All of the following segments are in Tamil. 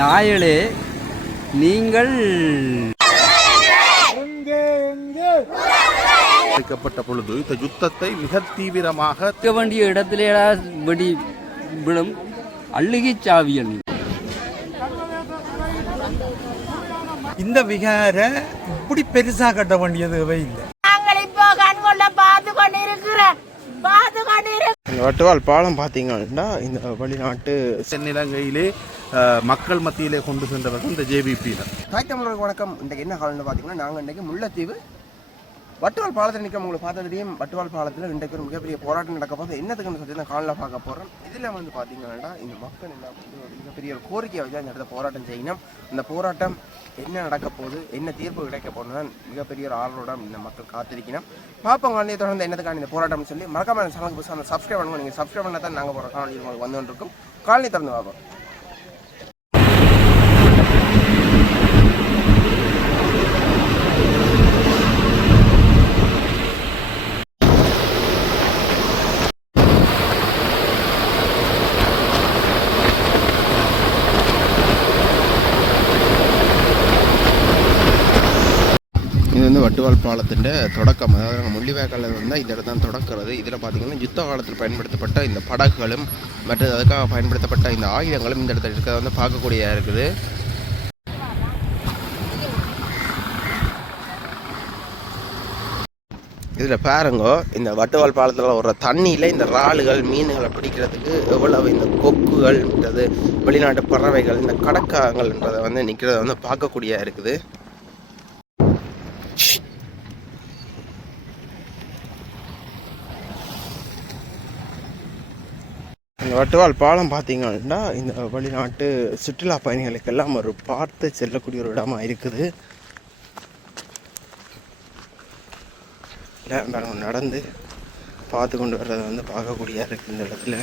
நாயளே நீங்கள் அளிக்கப்பட்ட பொழுது இந்த யுத்தத்தை மிக தீவிரமாக வேண்டிய இடத்திலே வெடி விழும் அள்ளுகி சாவியல். இந்த விகார இப்படி பெருசா கட்ட வேண்டியது இல்லை. வட்டுவால் பாலம் பார்த்தீங்கன்னா இந்த வெளிநாட்டு தென்னிலங்கையிலே மக்கள் மத்தியிலே கொண்டு சென்றவர்கள் இந்த ஜேவிபியினர். தாய் தமிழர்களுக்கு வணக்கம். இன்றைக்கு என்ன காலம்னு பார்த்தீங்கன்னா நாங்கள் இன்றைக்கு முல்லைத்தீவு வட்டுவால் பாலத்தில் நிற்க உங்களுக்கு பார்த்ததுலேயும் வட்டுவால் பாலத்தில் இன்றைக்கு ஒரு மிகப்பெரிய போராட்டம் நடக்க போது என்னத்துக்குன்னு சொல்லி தான் காலில் பார்க்க போகிறோம். இதில் வந்து பார்த்தீங்கன்னா இந்த மக்கள் எல்லாம் வந்து ஒரு மிகப்பெரிய ஒரு கோரிக்கையை வச்சு அந்த இடத்துல போராட்டம் செய்யணும். இந்த போராட்டம் என்ன நடக்க போகுது, என்ன தீர்ப்பு கிடைக்க போகணும்னா மிகப்பெரிய ஒரு ஆர்வலோட இந்த மக்கள் காத்திருக்கணும். பார்ப்போம் காலையை தொடர்ந்து என்னத்துக்கான இந்த போராட்டம்னு சொல்லி மறக்காம சேனலுக்கு புதுசாக அந்த சப்ஸ்கிரைப் பண்ணுங்க. நீங்கள் சப்ஸ்கிரைப் பண்ணால் தான் நாங்கள் போகிற காலையில் உங்களுக்கு வந்து கொண்டிருக்கும். காலையை திறந்து பார்ப்போம். இது வந்து வட்டுவால் பாலத்தின் தொடக்கம். அதாவது நாங்கள் முள்ளிவாய்க்காலில் இருந்தால் இந்த இடத்தான் தொடக்கிறது. இதில் பார்த்திங்கன்னா யுத்த காலத்தில் பயன்படுத்தப்பட்ட இந்த படகுகளும் மற்றும் அதுக்காக பயன்படுத்தப்பட்ட இந்த ஆயுதங்களும் இந்த இடத்துல இருக்கிறத வந்து பார்க்கக்கூடியதாக இருக்குது. இதில் பாருங்கோ, இந்த வட்டுவால் பாலத்தில் ஒரு தண்ணியில் இந்த இறாலுகள் மீன்களை பிடிக்கிறதுக்கு எவ்வளவு இந்த கொக்குகள்ன்றது வெளிநாட்டு பறவைகள் இந்த கடக்காங்கள்ன்றதை வந்து நிற்கிறத வந்து பார்க்கக்கூடியதாக இருக்குது. இந்த வட்டுவால் பாலம் பார்த்தீங்கன்னா இந்த வெளிநாட்டு சுற்றுலா பயணிகளுக்கெல்லாம் ஒரு பார்த்து செல்லக்கூடிய ஒரு இடமா இருக்குது. நடந்து பார்த்து கொண்டு வர்றதை வந்து பார்க்கக்கூடியதாக இருக்குது இந்த இடத்துல.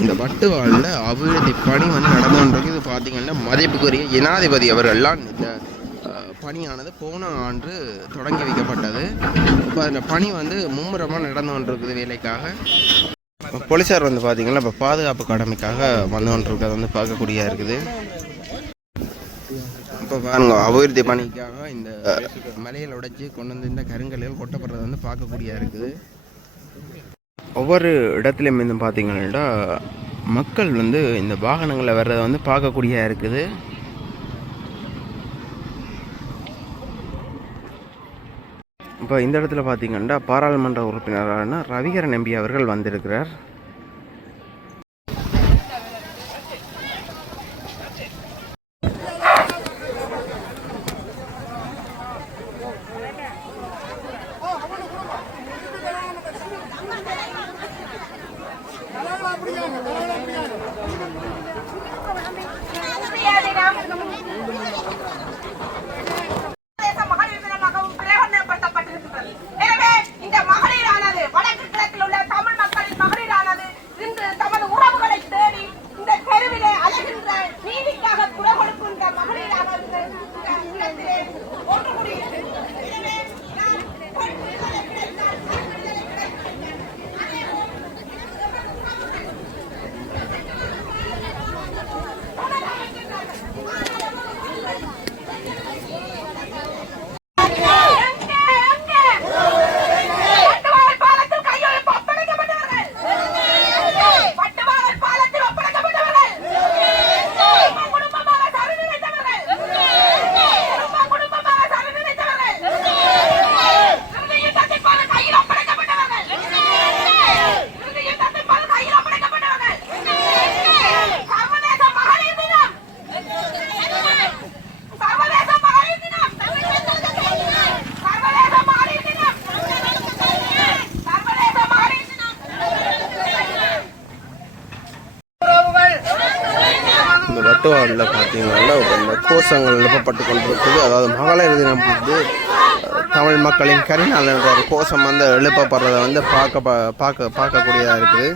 இந்த வட்டுவாலில் அபிவிருத்தி பணி வந்து நடந்துகிட்டு இது பார்த்தீங்கன்னா மதிப்புக்குரிய ஜனாதிபதி அவர்கள்லாம் இந்த பணியானது போன ஆண்டு தொடங்கி வைக்கப்பட்டது. இப்போ அந்த பணி வந்து மும்முரமாக நடந்து கொண்டிருக்குது வேலைக்காக. போலீஸார் வந்து பார்த்தீங்கன்னா இப்போ பாதுகாப்பு கடமைக்காக வந்து கொண்டிருக்கிறது வந்து பார்க்கக்கூடியதாக இருக்குது. இப்போ பாருங்க, அபிவிருத்தி பணிக்காக இந்த மலையில் உடைச்சி கொண்டு வந்து இந்த கருங்கல்கள் கொட்டப்படுறது வந்து பார்க்கக்கூடியதாக இருக்குது. ஒவ்வொரு இடத்துலையும் வந்து பார்த்தீங்கன்னா மக்கள் வந்து இந்த வாகனங்களில் வர்றதை வந்து பார்க்கக்கூடியதாக இருக்குது. இப்போ இந்த இடத்துல பார்த்தீங்கன்னா பாராளுமன்ற உறுப்பினரான ரவிகரன் எம்பி அவர்கள் வந்திருக்கிறார். வட்டுவாலில் பார்த்தீங்கன்னா இந்த கோஷங்கள் எழுப்பப்பட்டு கொண்டிருக்குது. அதாவது மகளிர் தினம் வந்து தமிழ் மக்களின் கரிநாள் என்ற ஒரு கோஷம் வந்து எழுப்பப்படுறதை வந்து பார்க்கக்கூடியதாக இருக்குது.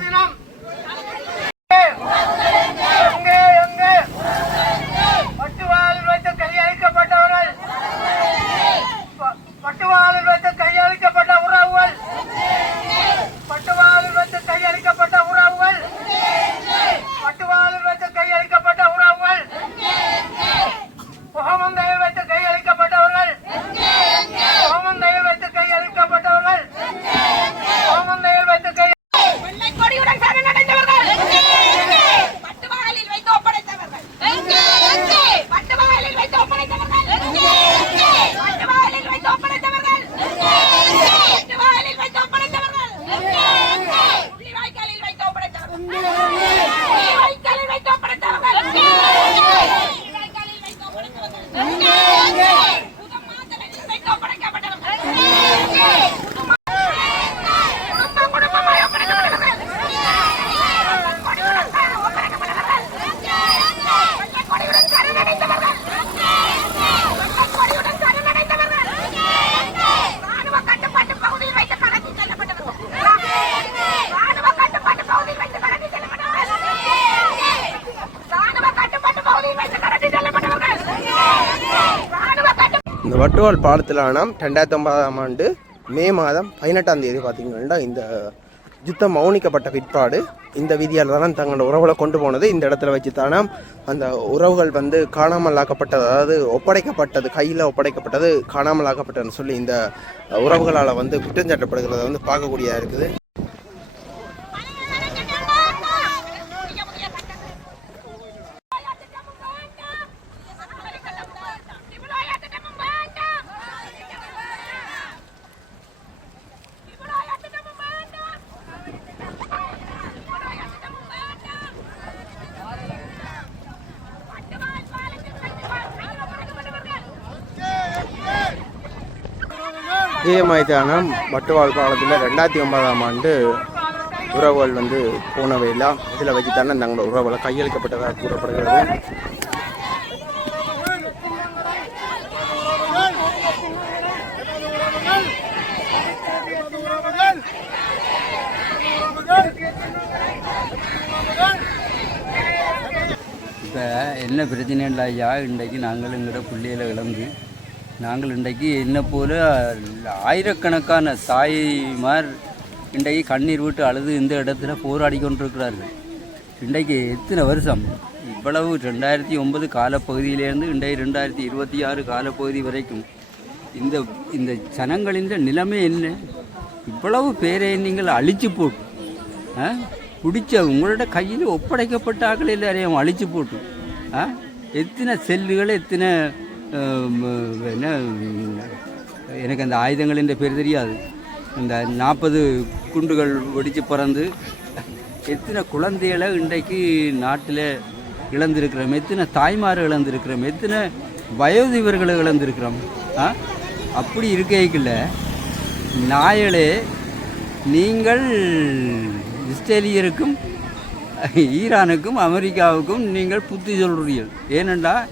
இந்த வட்டுவால் பாலத்தில் ஆனால் 2009ஆம் ஆண்டு மே மாதம் 18ஆம் தேதி பார்த்தீங்கன்னா இந்த யுத்தம் மௌனிக்கப்பட்ட பிற்பாடு இந்த விதியால் தான் தங்களோட உறவுகளை கொண்டு போனது. இந்த இடத்துல வச்சு தானே அந்த உறவுகள் வந்து காணாமல் ஆக்கப்பட்டது, அதாவது ஒப்படைக்கப்பட்டது, கையில் ஒப்படைக்கப்பட்டது காணாமல் ஆக்கப்பட்டதுன்னு சொல்லி இந்த உறவுகளால் வந்து குற்றஞ்சாட்டப்படுகிறத வந்து பார்க்கக்கூடியதாக இருக்குது. இதே மாதிரி தானே வட்டுவால் பாலத்தில் 2009ஆம் ஆண்டு உறவுகள் வந்து போனவையெல்லாம் இதில் வச்சு தானே தங்களோட உறவுகளை கையளிக்கப்பட்டதாக கூறப்படுகிறது. இப்போ என்ன பிரச்சனை இல்லை ஐயா, இன்றைக்கு நாங்கள் எங்களோட பிள்ளைகளை இழந்து நாங்கள் இன்றைக்கு என்ன போல ஆயிரக்கணக்கான தாய்மார் இன்றைக்கு கண்ணீர் விட்டு அழுது இந்த இடத்துல போராடி கொண்டிருக்கிறார்கள். இன்றைக்கு எத்தனை வருஷம் இவ்வளவு 2009 காலப்பகுதியிலேருந்து இன்றைக்கு 2026 காலப்பகுதி வரைக்கும் இந்த இந்த ஜனங்களின் நிலைமை என்ன? இவ்வளவு பேரை நீங்கள் அழிச்சு போட்டு பிடிச்ச உங்களோட கையில் ஒப்படைக்கப்பட்ட ஆக்கள் எல்லாரையும் அழிச்சு போட்டு எத்தனை செல்லுகள், எத்தனை என்ன, எனக்கு அந்த ஆயுதங்களின் பேர் தெரியாது, இந்த 40 குண்டுகள் வெடித்து பறந்து எத்தனை குழந்தைகளை இன்றைக்கு நாட்டில் இழந்திருக்கிறோம், எத்தனை தாய்மாரை இழந்திருக்கிறோம், எத்தனை வயோதிபர்களை இழந்திருக்கிறோம். அப்படி இருக்கைக்குள்ள நாயளே நீங்கள் இஸ்ரேலியருக்கும் ஈரானுக்கும் அமெரிக்காவுக்கும் நீங்கள் புத்தி சொல்கிறீர்கள். ஏனென்றால்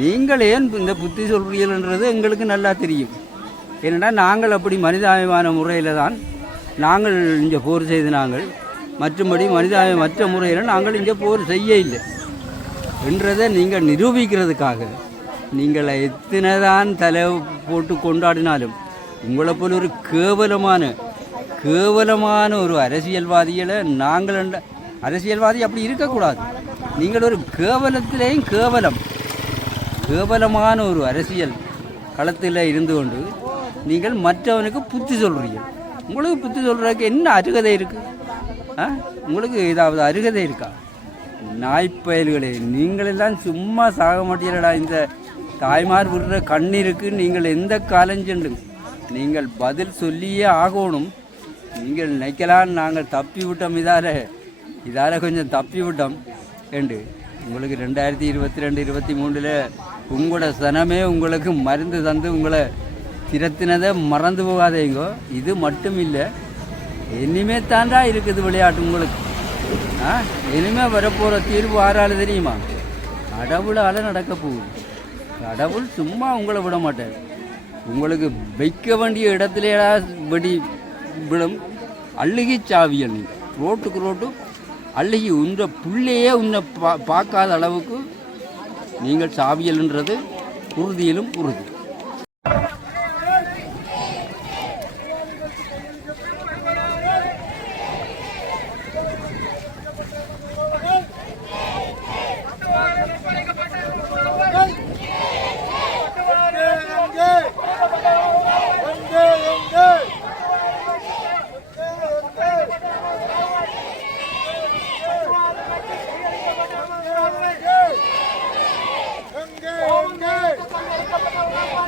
நீங்கள் ஏன் இந்த புத்தி சொல்கிறீர்கள்ன்றது எங்களுக்கு நல்லா தெரியும். ஏனென்னா நாங்கள் அப்படி மனிதாபிமான முறையில் தான் நாங்கள் இங்கே போர் செய்து நாங்கள் மற்றபடி மற்ற முறையில் நாங்கள் இங்கே போர் செய்ய இல்லை என்றதை நீங்கள் நிரூபிக்கிறதுக்காக நீங்கள் எத்தனை தான் தலை போட்டு கொண்டாடினாலும் உங்களை போல ஒரு கேவலமான ஒரு அரசியல்வாதிகளை நாங்கள் அரசியல்வாதி அப்படி இருக்கக்கூடாது. நீங்கள் ஒரு கேவலத்திலேயும் கேவலமான ஒரு அரசியல் களத்தில் இருந்து கொண்டு நீங்கள் மற்றவனுக்கு புத்தி சொல்கிறீங்க. உங்களுக்கு புத்தி சொல்கிறதுக்கு என்ன அருகதை இருக்குது? உங்களுக்கு ஏதாவது அருகதை இருக்கா? நாய்ப்பயல்களே, நீங்களெல்லாம் சும்மா சாக மாட்டீங்களா? இந்த தாய்மார் விடுற கண்ணீருக்கு நீங்கள் எந்த காலஞ்செண்டு நீங்கள் பதில் சொல்லியே ஆகணும். நீங்கள் நினைக்கலாம் நாங்கள் தப்பி விட்டோம், இதால் கொஞ்சம் தப்பி விட்டோம் என்று. உங்களுக்கு 2022 23 உங்களோட சனமே உங்களுக்கு மருந்து தந்து உங்களை திரத்தினதை மறந்து போகாதேங்கோ. இது மட்டும் இல்லை, இனிமே தாண்டா இருக்குது விளையாட்டு உங்களுக்கு. இனிமே வரப்போகிற தீர்வு ஆறாள் தெரியுமா? கடவுளால் நடக்க போகுது. கடவுள் சும்மா உங்களை விட மாட்டார். உங்களுக்கு வைக்க வேண்டிய இடத்துல வெடி விடும். அழுகி சாவியல் நீங்கள் ரோட்டுக்கு அழுகி உன்ற பிள்ளையே உன்னை பார்க்காத அளவுக்கு நீங்கள் சாவியல்ன்றது உறுதியிலும் உறுதி. Hey!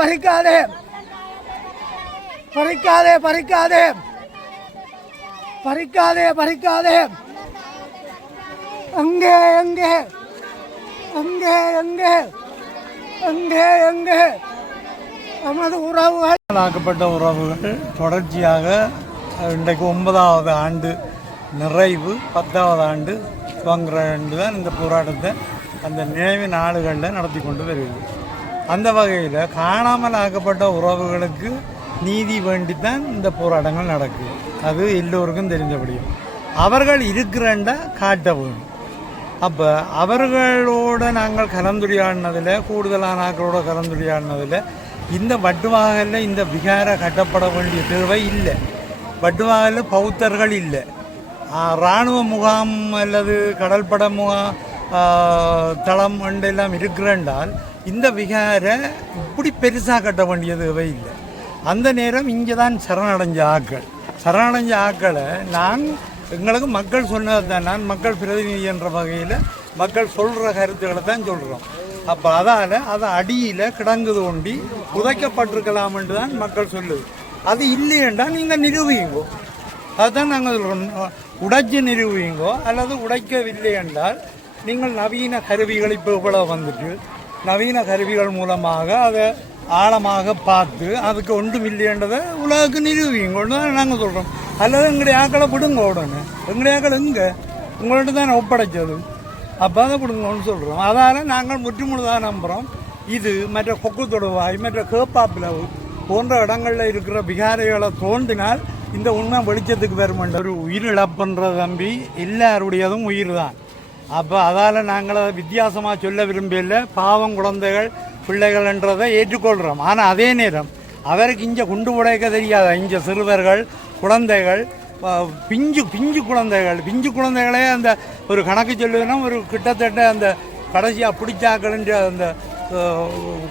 பறிக்காதே பறிக்காதே பறிக்காதே பறிக்காதே பறிக்காதே அங்கே எங்கே அங்கே எங்கே அங்கே எங்கே நமது உறவுகள் ஆக்கப்பட்ட உறவுகள் தொடர்ச்சியாக இன்றைக்கு 9வது ஆண்டு நிறைவு 10வது ஆண்டு துவங்குற ஆண்டு தான் இந்த போராட்டத்தை அந்த நினைவு நாடுகளில் நடத்தி கொண்டு வருகிறது. அந்த வகையில் காணாமல் ஆக்கப்பட்ட உறவுகளுக்கு நீதி வேண்டித்தான் இந்த போராட்டங்கள் நடக்குது. அது எல்லோருக்கும் தெரிஞ்சபடியும் அவர்கள் இருக்கிறண்ட காட்ட வேணும். அப்போ அவர்களோட நாங்கள் கலந்துரையாடினதில் கூடுதலான ஆக்களோட கலந்துரையாடினதில் இந்த வட்டுவாகலில் இந்த விகார கட்டப்பட வேண்டிய தேவை இல்லை. வட்டுவாகலில் பௌத்தர்கள் இல்லை. இராணுவ முகாம் அல்லது கடற்பட முகாம் தளம் எல்லாம் இருக்கிறால் இந்த விகார இப்படி பெருசாக கட்ட வேண்டிய தேவை இல்லை. அந்த நேரம் இங்கே தான் சரணடைஞ்ச ஆக்களை எங்களுக்கு மக்கள் சொன்னது தான். நான் மக்கள் பிரதிநிதி என்ற வகையில் மக்கள் சொல்கிற கருத்துக்களை தான் சொல்கிறோம். அப்போ அதால் அதை அடியில் கிடங்குது ஒண்டி புதைக்கப்பட்டிருக்கலாம் என்று தான் மக்கள் சொல்லுது. அது இல்லையென்றா நீங்கள் நிரூபிங்கோ. அதுதான் நாங்கள் சொல்கிறோம். உடைச்சி நிரூபிங்கோ. அல்லது உடைக்கவில்லை என்றால் நீங்கள் நவீன கருவிகள் இப்போ இவ்வளவு வந்துட்டு நவீன கருவிகள் மூலமாக அதை ஆழமாக பார்த்து அதுக்கு ஒன்றும் இல்லைன்றதை உலகுக்கு நிரூபிங்கன்னு தான் நாங்கள் சொல்கிறோம். அல்லது எங்களுடைய ஆக்களை விடுங்க உடனே. எங்களுடைய ஆக்கள் எங்கே உங்கள்கிட்ட தான் ஒப்படைச்சது. அப்போ அதை விடுங்கன்னு சொல்கிறோம். அதால் நாங்கள் முற்றுமுழுதாக நம்புகிறோம். இது மற்ற கொக்கு தொடுவாய் மற்ற கேப்பாப்பிளவு போன்ற இடங்களில் இருக்கிற விகாரைகளை தோன்றினால் இந்த உண்மை வெளிச்சத்துக்கு வருமென்ற ஒரு உயிரிழப்புன்ற தம்பி எல்லாருடையதும் உயிர் தான். அப்போ அதால் நாங்கள் அதை வித்தியாசமாக சொல்ல விரும்பல. பாவம் குழந்தைகள் பிள்ளைகள் என்றதை ஏற்றுக்கொள்கிறோம். ஆனால் அதே நேரம் அவருக்கு இங்கே குண்டு உடைக்க தெரியாத இங்கே சிறுவர்கள் குழந்தைகள் பிஞ்சு குழந்தைகளே அந்த ஒரு கணக்கு சொல்லுதுன்னா ஒரு கிட்டத்தட்ட அந்த கடைசியாக பிடிச்சாக்களின்ற அந்த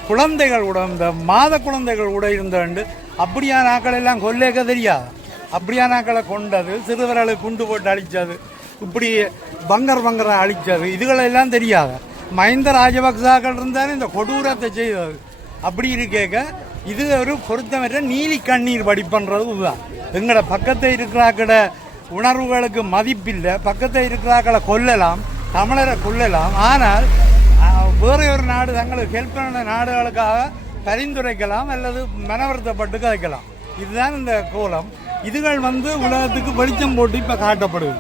குழந்தைகள் கூட இந்த மாத குழந்தைகள் கூட இருந்தண்டு அப்படியான ஆக்கள் எல்லாம் கொல்லேக்க தெரியாது. அப்படியான ஆக்களை கொண்டது சிறுவர்களுக்கு குண்டு போட்டு அழித்தது இப்படி பங்கரை அழித்தது இதுகளெல்லாம் தெரியாது. மஹிந்த ராஜபக்சாக்கள் இருந்தாலும் இந்த கொடூரத்தை செய்தது. அப்படி இருக்கேக்க இது ஒரு பொருத்தமற்ற நீலி கண்ணீர் வடிப்பன்றது இதுதான். எங்களோட பக்கத்தில் இருக்கிறாக்கட உணர்வுகளுக்கு மதிப்பில்லை. பக்கத்தில் இருக்கிறாக்களை கொல்லலாம், தமிழரை கொல்லலாம். ஆனால் வேற ஒரு நாடு தங்களுக்கு ஹெல்ப் பண்ண நாடுகளுக்காக பரிந்துரைக்கலாம் அல்லது மனவருத்தப்பட்டு கதைக்கலாம். இதுதான் இந்த கோலம். இதுகள் உலகத்துக்கு வெளிச்சம் போட்டு இப்போ காட்டப்படுது.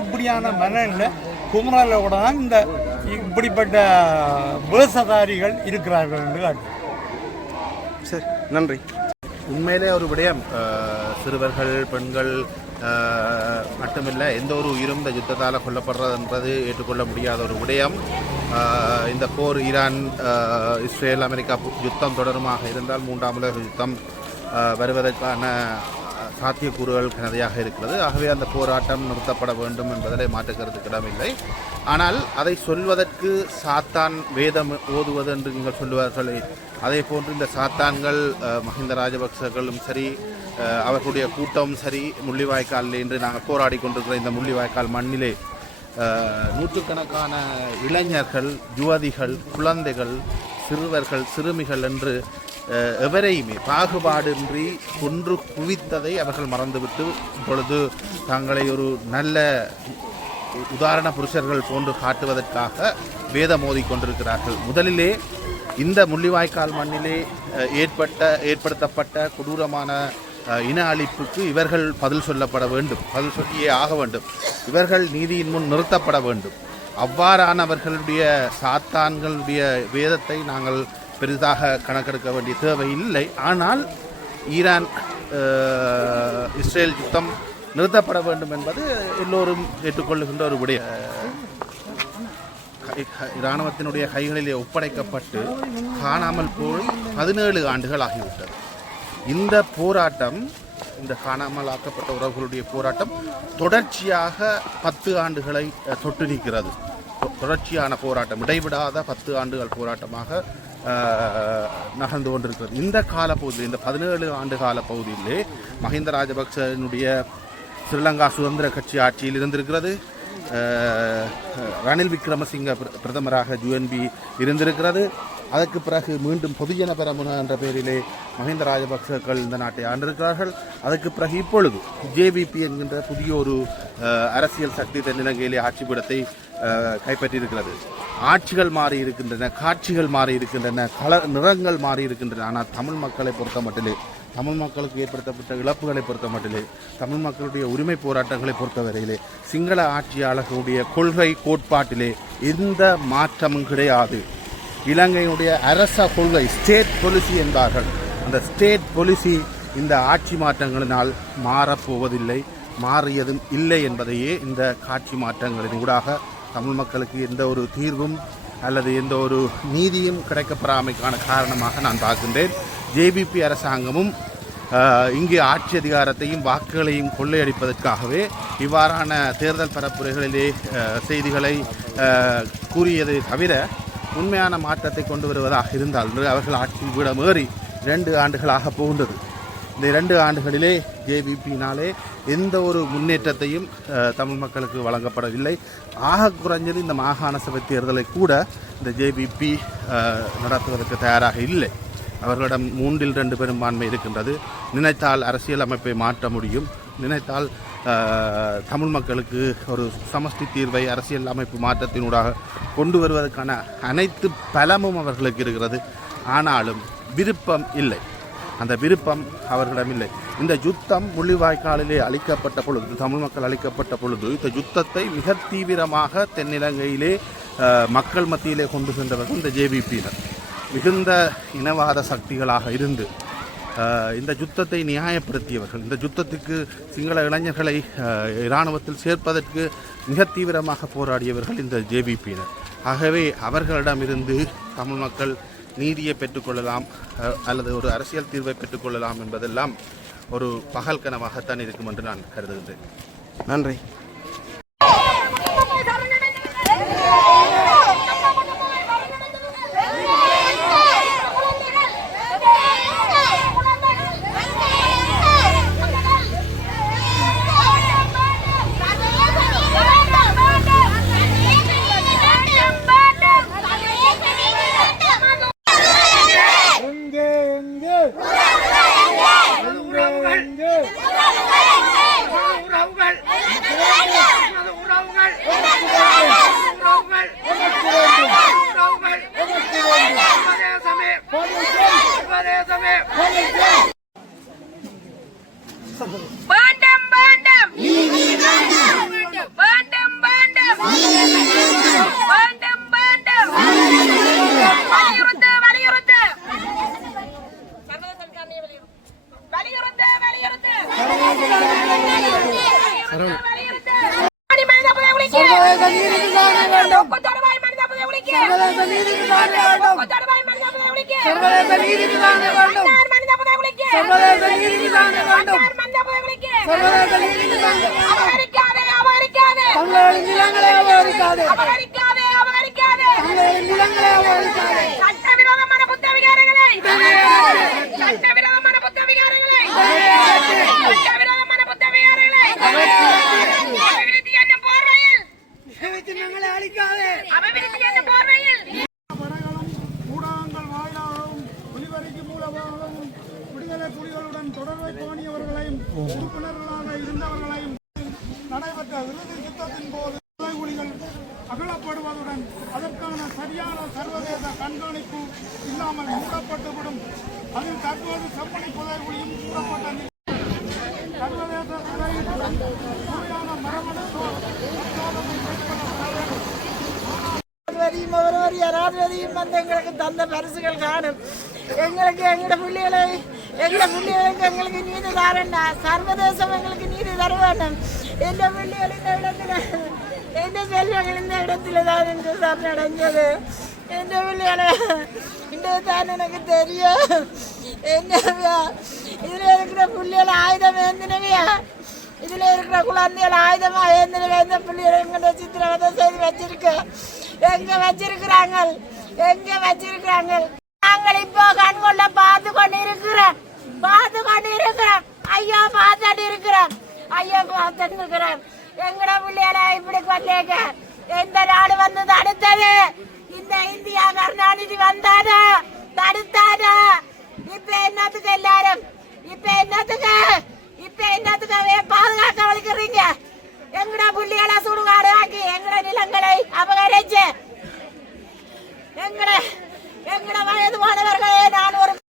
இப்படியான மனநிலை குமரால கூட தான் இந்த இப்படிப்பட்ட வேஷதாரிகள் இருக்கிறார்கள் என்று காட்டு. சரி, நன்றி. உண்மையிலே ஒரு விடயம், சிறுவர்கள் பெண்கள் மட்டுமில்லை எந்த ஒரு உயிரும் இந்த யுத்தத்தால் கொல்லப்படுறதுன்றது ஏற்றுக்கொள்ள முடியாத ஒரு விடயம். இந்த போர் ஈரான் இஸ்ரேல் அமெரிக்கா யுத்தம் தொடருமாக இருந்தால் 3ஆம் உலக யுத்தம் வருவதற்கான சாத்தியக்கூறுகள் கனதையாக இருக்கிறது. ஆகவே அந்த போராட்டம் நிறுத்தப்பட வேண்டும் என்பதிலே மாற்றுக்கருத்துக்கு இடமில்லை. ஆனால் அதை சொல்வதற்கு சாத்தான் வேதம் ஓதுவது என்று நீங்கள் சொல்லுவார்களே, அதே போன்று இந்த சாத்தான்கள் மஹிந்த ராஜபக்சர்களும் சரி அவர்களுடைய கூட்டமும் சரி முள்ளிவாய்க்காலில் இன்று நாங்கள் போராடி கொண்டிருக்கிற இந்த முள்ளிவாய்க்கால் மண்ணிலே நூற்றுக்கணக்கான இளைஞர்கள், யுவதிகள், குழந்தைகள், சிறுவர்கள், சிறுமிகள் என்று எவரையுமே பாகுபாடின்றி கொன்று குவித்ததை அவர்கள் மறந்துவிட்டு இப்பொழுது தங்களை ஒரு நல்ல உதாரண புருஷர்கள் போன்று காட்டுவதற்காக வேதம் ஓதிக் கொண்டிருக்கிறார்கள். முதலிலே இந்த முள்ளிவாய்க்கால் மண்ணிலே ஏற்படுத்தப்பட்ட கொடூரமான இன அழிப்புக்கு இவர்கள் பதில் சொல்லப்பட வேண்டும், பதில் சொல்லியே ஆக வேண்டும். இவர்கள் நீதியின் முன் நிறுத்தப்பட வேண்டும். அவ்வாறானவர்களுடைய சாத்தான்களுடைய வேதத்தை நாங்கள் பெரிதாக கணக்கெடுக்க வேண்டிய தேவை இல்லை. ஆனால் ஈரான் இஸ்ரேல் யுத்தம் நிறுத்தப்பட வேண்டும் என்பது எல்லோரும் ஏற்றுக்கொள்ளுகின்ற ஒரு விடயம். இராணுவத்தினுடைய கைகளிலே ஒப்படைக்கப்பட்டு காணாமல் போய் 17 ஆண்டுகள் ஆகிவிட்டது. இந்த போராட்டம், இந்த காணாமல் ஆக்கப்பட்ட உறவுகளுடைய போராட்டம் தொடர்ச்சியாக 10 ஆண்டுகளை தொட்டு நிற்கிறது. தொடர்ச்சியான போராட்டம், இடைவிடாத 10 ஆண்டுகள் போராட்டமாக நகர்ந்து கொண்டிருக்கிறது. இந்த காலப்பகுதியில், இந்த 17 ஆண்டு கால பகுதியிலே மஹிந்த ராஜபக்சனுடைய ஸ்ரீலங்கா சுதந்திர கட்சி ஆட்சியில் இருந்திருக்கிறது. ரணில் விக்ரமசிங்க பிரதமராக UNP இருந்திருக்கிறது. அதற்கு பிறகு மீண்டும் பொதுஜன பெரமுன என்ற பெயரிலே மஹிந்த ராஜபக்சர்கள் இந்த நாட்டை ஆண்டிருக்கிறார்கள். அதற்கு பிறகு இப்பொழுது JVP என்கின்ற புதிய ஒரு அரசியல் சக்தி தென்னிலங்கையிலே ஆட்சிப்பீடத்தை கைப்பற்றியிருக்கிறது. ஆட்சிகள் மாறி இருக்கின்றன, காட்சிகள் மாறி இருக்கின்றன, நிறங்கள் மாறி இருக்கின்றன. ஆனால் தமிழ் மக்களை பொறுத்த மட்டிலே, தமிழ் மக்களுக்கு ஏற்படுத்தப்பட்ட இழப்புகளை பொறுத்த மட்டிலே, தமிழ் மக்களுடைய உரிமை போராட்டங்களை பொறுத்தவரையிலே, சிங்கள ஆட்சியாளர்களுடைய கொள்கை கோட்பாட்டிலே எந்த மாற்றமும் கிடையாது. இலங்கையினுடைய அரச கொள்கை ஸ்டேட் பாலிசி என்பார்கள். அந்த ஸ்டேட் பாலிசி இந்த ஆட்சி மாற்றங்களினால் மாறப்போவதில்லை, மாறியதும் இல்லை என்பதையே இந்த காட்சி மாற்றங்களின் ஊடாக தமிழ் மக்களுக்கு எந்த ஒரு தீர்வும் அல்லது எந்த ஒரு நீதியும் கிடைக்கப்பெறாமைக்கான காரணமாக நான் பார்க்கின்றேன். JVP அரசாங்கமும் இங்கே ஆட்சி அதிகாரத்தையும் வாக்குகளையும் கொள்ளையடிப்பதற்காகவே இவ்வாறான தேர்தல் பரப்புரைகளிலே செய்திகளை கூறியதை தவிர உண்மையான மாற்றத்தை கொண்டு வருவதாக இருந்தால் அவர்கள் ஆட்சியில் விட மீறி 2 ஆண்டுகளாக போகின்றது. இந்த 2 ஆண்டுகளிலே JVPனாலே எந்த ஒரு முன்னேற்றத்தையும் தமிழ் மக்களுக்கு வழங்கப்படவில்லை. ஆக குறைஞ்சது இந்த மாகாண சபை தேர்தலை கூட இந்த JVP நடத்துவதற்கு தயாராக இல்லை. அவர்களிடம் 3/2 பெரும்பான்மை இருக்கின்றது. நினைத்தால் அரசியல் அமைப்பை மாற்ற முடியும், நினைத்தால் தமிழ் மக்களுக்கு ஒரு சமஷ்டி தீர்வை அரசியல் அமைப்பு மாற்றத்தினூடாக கொண்டு வருவதற்கான அனைத்து பலமும் அவர்களுக்கு இருக்கிறது. ஆனாலும் விருப்பம் இல்லை, அந்த விருப்பம் அவர்களிடம் இல்லை. இந்த யுத்தம் முள்ளிவாய்க்காலிலே அளிக்கப்பட்ட பொழுது, தமிழ் மக்கள் அளிக்கப்பட்ட பொழுது, இந்த யுத்தத்தை மிக தீவிரமாக தென்னிலங்கையிலே மக்கள் மத்தியிலே கொண்டு சென்றவர்கள் இந்த JVPயினர். மிகுந்த இனவாத சக்திகளாக இருந்து இந்த யுத்தத்தை நியாயப்படுத்தியவர்கள். இந்த யுத்தத்துக்கு சிங்கள இளைஞர்களை இராணுவத்தில் சேர்ப்பதற்கு மிக தீவிரமாக போராடியவர்கள் இந்த JVPயினர். ஆகவே அவர்களிடமிருந்து தமிழ் மக்கள் நீதியை பெற்றுக்கொள்ளலாம் அல்லது ஒரு அரசியல் தீர்வை பெற்றுக்கொள்ளலாம் என்பதெல்லாம் ஒரு பகல் கனவாகத்தான் இருக்கும் என்று நான் கருதுகின்றேன். நன்றி. நடைபெற்ற இறுதி யுத்தத்தின் போது புதைகுழிகள் அகலப்படுவதுடன் அதற்கான சரியான சர்வதேச கண்காணிப்பு இல்லாமல் மூடப்பட்டுவிடும். அதில் தற்போது செம்மணி புதைகுழியும் மூடப்பட்ட சர்வதேச தலையீட்டுடன் முறையான மரபணு யாராவதையும் வந்து எங்களுக்கு தந்த பரிசுகள் காணும். எங்களுக்கு எங்களோட பிள்ளைகளுக்கு எங்களுக்கு நீதி தரண்டா. சர்வதேசம் எங்களுக்கு நீதி தர வேண்டும். எந்த பிள்ளைகள் இந்த இடத்துல, எந்த செல்வங்கள் இந்த இடத்துல தான் இந்த சரணடைஞ்சது. எந்த பிள்ளைகளை இந்த தான் எனக்கு தெரியும். என்னவியா இதுல இருக்கிற பிள்ளைகள் ஆயுதம் ஏந்தினவியா, இதுல இருக்கிற குழந்தைகள் ஆயுதமா ஏந்தினவே. இந்த பிள்ளைகளை எங்கிட்ட சித்திரவதை செய்து வச்சிருக்க எங்க வச்சிருக்கிறாங்க, எங்க வச்சிருக்கிறாங்க. நாங்கள் இப்போ கண்கொள்ள பார்த்து கொண்டு இருக்கிறோம். ஐயா பார்த்துட்டு இருக்கிறோம். ஐயா பார்த்துட்டு இருக்கிறோம். எங்கட பிள்ளைகளை இப்படி கொண்டேங்க. எந்த நாடு வந்தது அடுத்தது? இந்த இந்தியா கருணாநிதி வந்தாரு. எல்லாரும். இப்ப என்னத்துக்காவே பாதுகாக்க வலிக்கிறீங்க? எங்கட புள்ளிகளை சுடுகாடு ஆக்கி எங்கட நிலங்களை அபகரிச்சு எங்கட வயதுமானவர்கள்